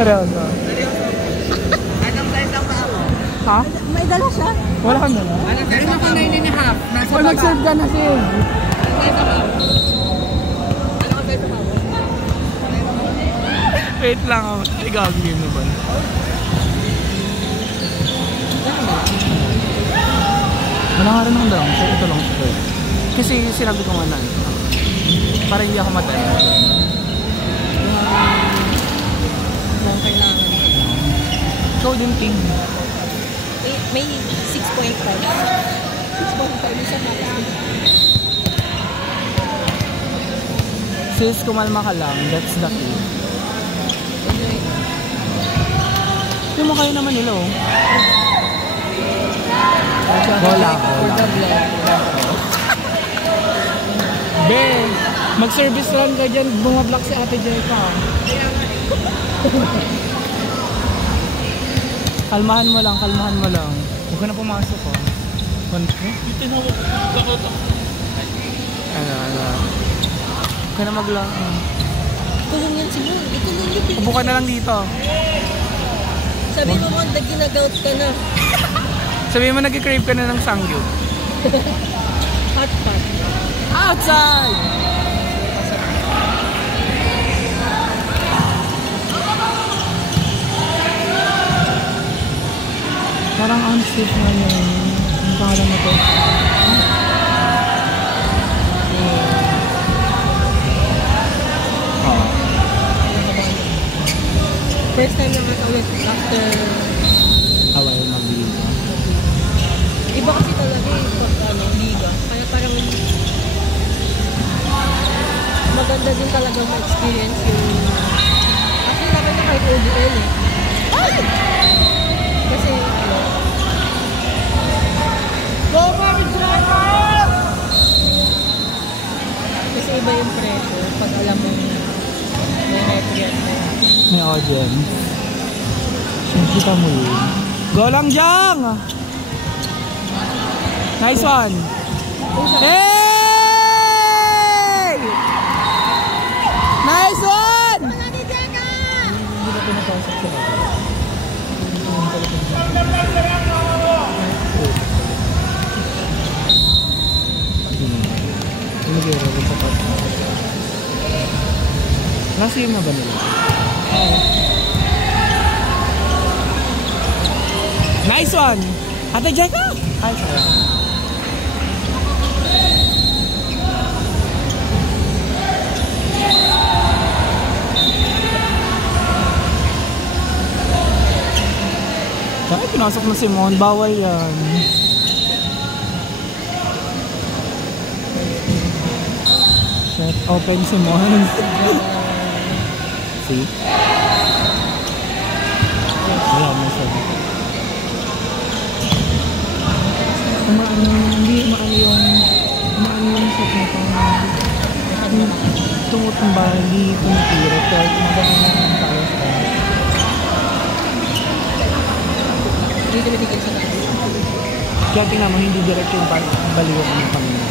Seryoso. Anong size ang paa mo? Ha? May dala siya? Wala kang dala? Anong size ang paa mo? 9.5. Nasa Oh, nag-serve ka na siya. Anong size ang paa mo? Anong size ang paa mo? Wait lang ako. Ay, gagawin mo ba? Wala nga rin akong dala. So, ito lang siya. Kasi sinabi ko nga na. Para hindi ako matay. Lang kailangan. Ikaw din, Ting. May 6.5. 6.5 isa na lang. Sis, kumalma ka lang. That's the key. Hindi mo kayo naman nila, oh. Wala. Be, mag-service run ka dyan. Bumablock si Ate Jeka. Kalmahan mo lang. Huwag ka na pumasok, oh. Ano. Huwag ka na maglang. Kulong yan siguro. Ikulong yun. Upo ka na lang dito. Sabi mo mo, ginagaut ka na. Sabi mo, nag-crave ka na ng sangyup. Hot pot. Outside! Parang unsafe na yun. Ang pangalan na to. First time naman ulit after... Away, mag-liga. Iba kasi talaga eh, pag liga. Kaya parang maganda din talaga ma-experience yung... Actually naman na kahit ODL eh. Kasi Go Mary Driver! Kasi iba yung pressure pag alam mo na may referee na yun. May audience. Kita mo yun. Go lang, Jang! Nice one! Hey! Nice one! Hindi na pinapasok siya. Last game na ba nila? Nice one! Ate Jeka! Ay, sorry. Ay, pinasok na si Mon. Bawal yan. Shit, open si Mon. See? Wala mo sabi. Hindi maano yung shot na pang tumutumba, hindi tumitira. Kaya maganda ng tayo sa hindi tumitigil sa tayo. kaya tingnan mo, hindi direct yung baliwan ng Panginoon.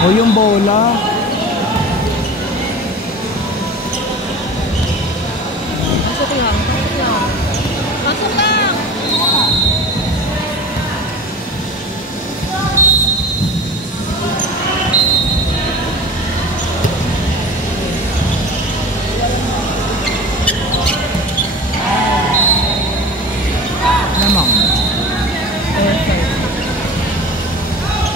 O yung bola. Pasok lang. Pasok lang! Namang.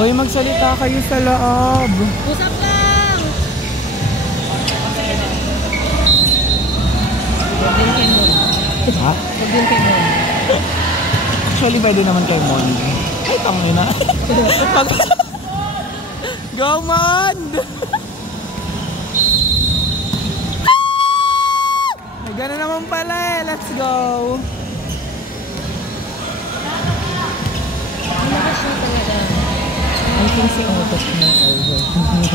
Hoy, magsalita kayo sa loob. Usap lang! Huwag din kay Mon. Ha? Huwag din kay Mon. Actually, pwede naman kay Mon. Ay, tangin na. Go, Mon! Ay, gano'n naman pala eh. Let's go. Malakas siya talaga. I think si Otos na over. Malakas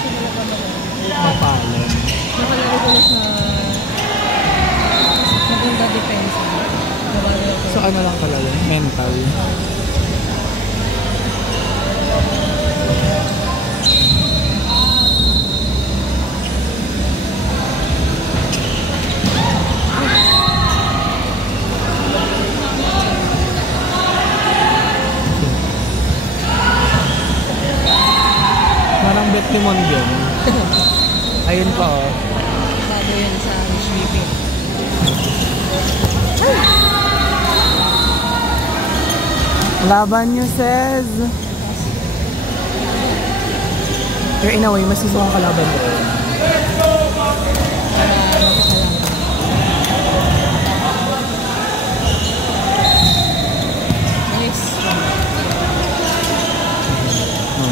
siya talaga malakas. Mapalon. Nakalaro ko na sa maganda defense. So ano lang talaga? Mental. Pinut ni Mon yun. Ayun pa oh. Bago yan sa sweeping. Laban nyo, says. Pero in a way, mas gusto kong kalaban ko. Nice.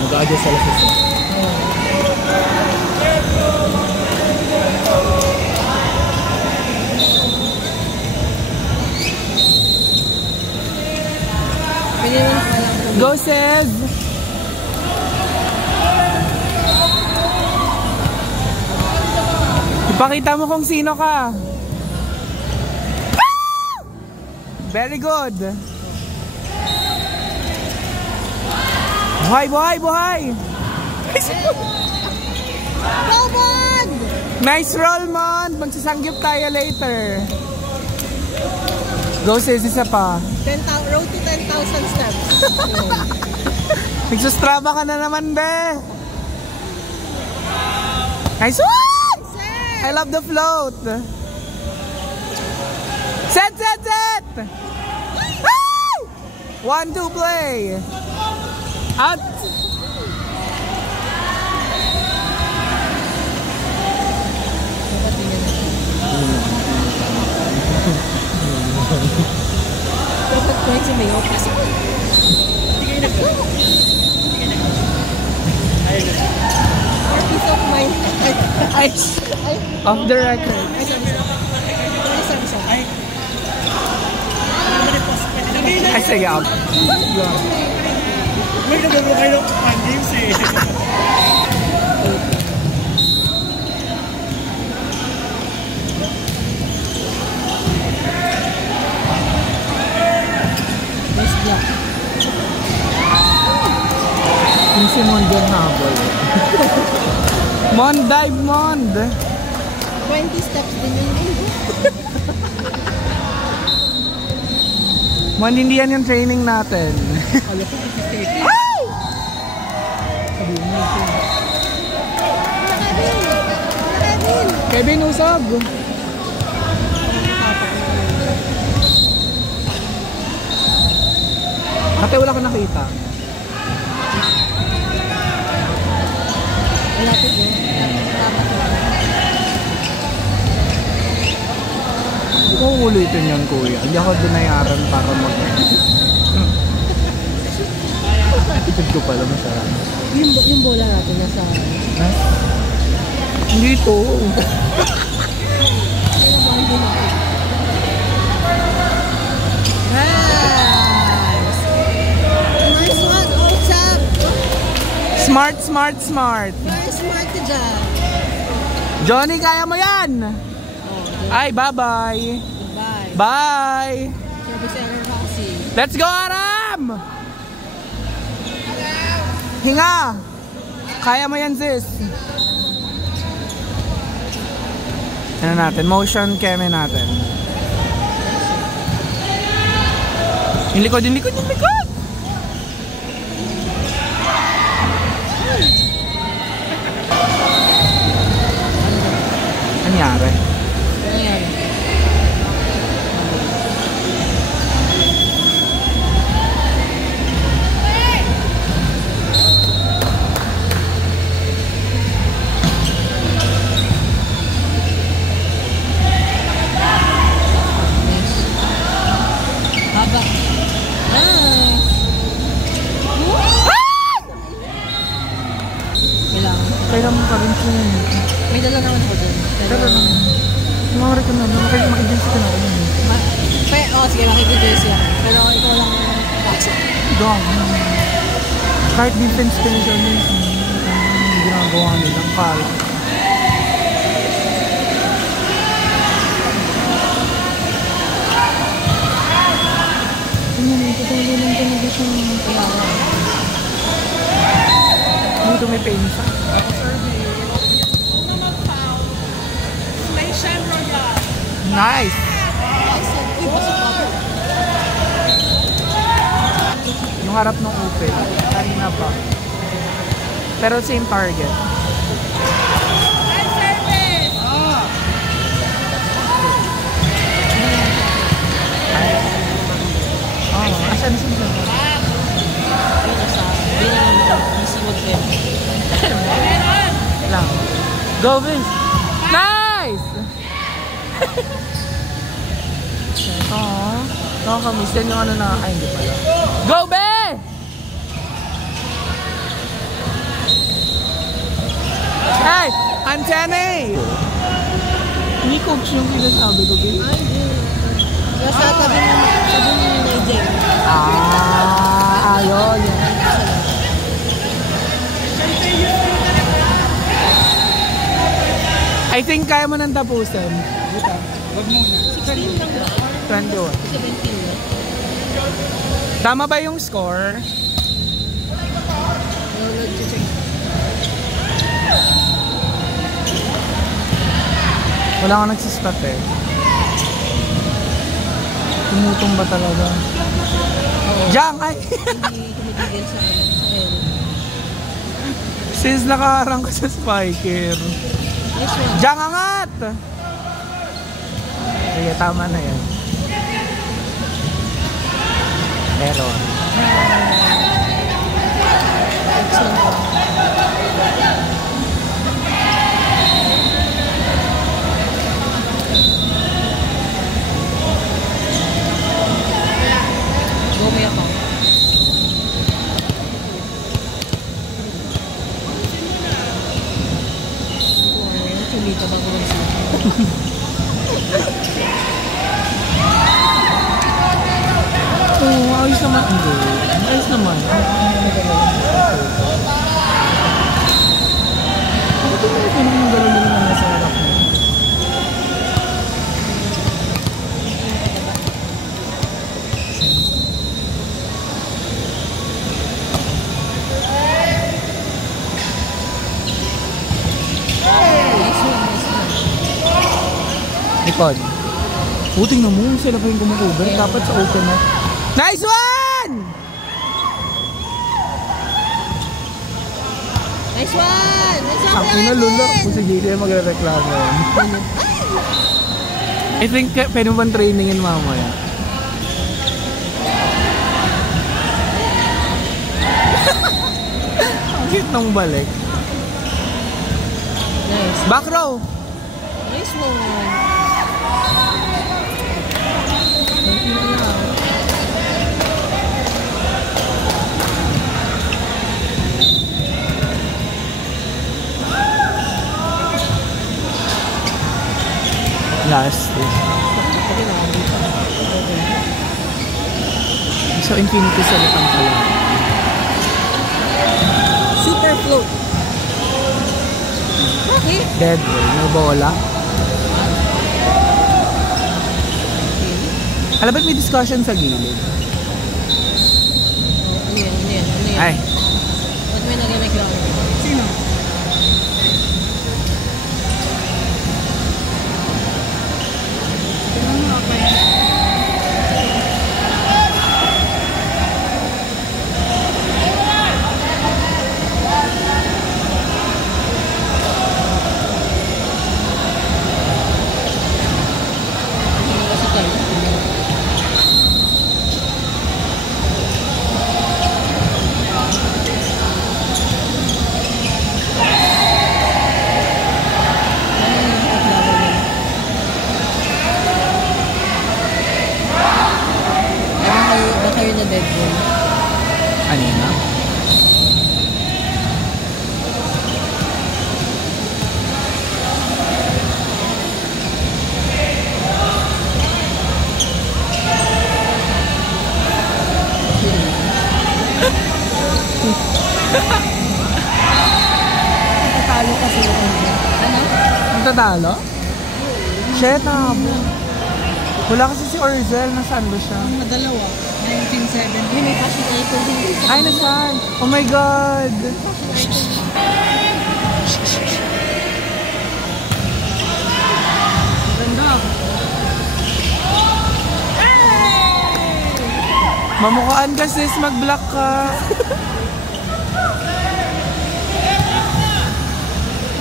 Mag-a-adjust sa lasos. Go, Sev! Ipakita mo kung sino ka. Very good. Buhay, buhay, buhay! Go, Mon! Nice roll, Mon! Magsasangyup tayo later. Go, sis, isa pa. Road to 10,000 steps. Nagsustraba ka na naman, be! Nice one! I love the float! Set, set, set! 1, 2, play! Out! Dapat ko si Mayo. Pasok ko. For peace of mind. Ay! Off the record. Ay, sige, up. May nagbago kayo ng games eh. Nice block. Yung si Mond yung habol. Mond, dive, Mond! 20 steps din yun. Mond, hindi yan yung training natin. Alam ko, 30. Kevin, usog! Ate, wala ko nakita. Malapit yun. Hindi ko ulitin yun, kuya. Hindi ako dinayaran para mag... Tipid ko pala masarap. Yung bola natin nasa... Ha? Hindi ito. Nice! Nice one! Oh, Chap! Smart, smart, smart. Very smart ka dyan. Johnny, kaya mo yan! Ay, bye-bye! Bye. Bye! Sabi si Aaron Roxy. Let's go, Aram! Hinga! Kaya mo yan, sis. Ano natin? Motion keme natin. Yung likod, yung likod, yung likod! Anyari? Ayan. Haba. Nice. Kailangan mo pa rin siya. May dala naman ako dun. Pero mga ko na, makikidensya ka na ako. Sige, makikidensya. Pero ikaw lang pasok. Dog. Kahit defense ka nito, ginagawa nilang kala. Totoo lang talaga siya. Dito may pensa. Nice! Yung harap ng open. Kanina pa. Pero same target. Asan sila? Lang. Go, Vince! Nice! Aww. Nakakamiss yan yung ano na... Ay, hindi pala. Go, Be! Hey! Antene! Hindi coach yung sinasabi ko, Be. Ay, hindi. Nasa tabi ni Nigel. Ayun. I think kaya mo nang tapusin. Wag muna. 16 lang ba? 21. 17 na. Tama ba yung score? Nag-check. Wala ka nagsistat eh. Tumutong ba talaga? Jang! Ay! Hindi tumitigil sa air. Since nakaharang ka sa spiker. Nice one. Jang, angat! Sige, tama na yan. Meron. Gumaya pa. Chulita ba ko rin sila? Oo, ayos naman. Hindi. Ayos naman. Bakit yung mga pinang gano'n din naman nasa harap mo? Likod. Puting na mo, sila pa yung kumukuber. Dapat sa open na. Nice one! Nice one! Nice one! Ang ina lula. Kung si JJ magre-reklamo yan. I think pwede mo bang trainingin mamaya? Ang cute nung balik. Nice. Back row! Nice one! Last. So infinity sa litang pala. Super float. Bakit? Dead boy. May bola. Alam ba't may discussion sa gilid? Ano yan? Ano yan? Ano yan? Ay. Ba't may nag-reklamo? Sino? Kasi tayo. Baka yun na dead ball. Kanina. Tatalo kasi yung ano? Magtatalo? Shit, nakabo. Wala kasi si Orzel. Nasaan ba siya? Madalawa. 1970. May fashion icon din. Ay, nasaan? Oh my God! Ganda. Mamukhaan ka sis, mag-block ka.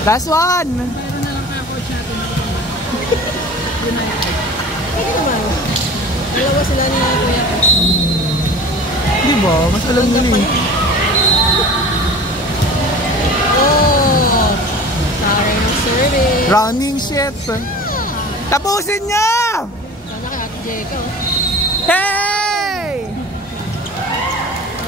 Last one! Meron na lang kaya coach natin. United. Pwede naman. Dalawa sila ni Kuya ko. Di ba? Mas alam nila eh. Oh! Sayang ang service. Running shit. Tapusin niya! Sana kay Ate Jeka. Hey!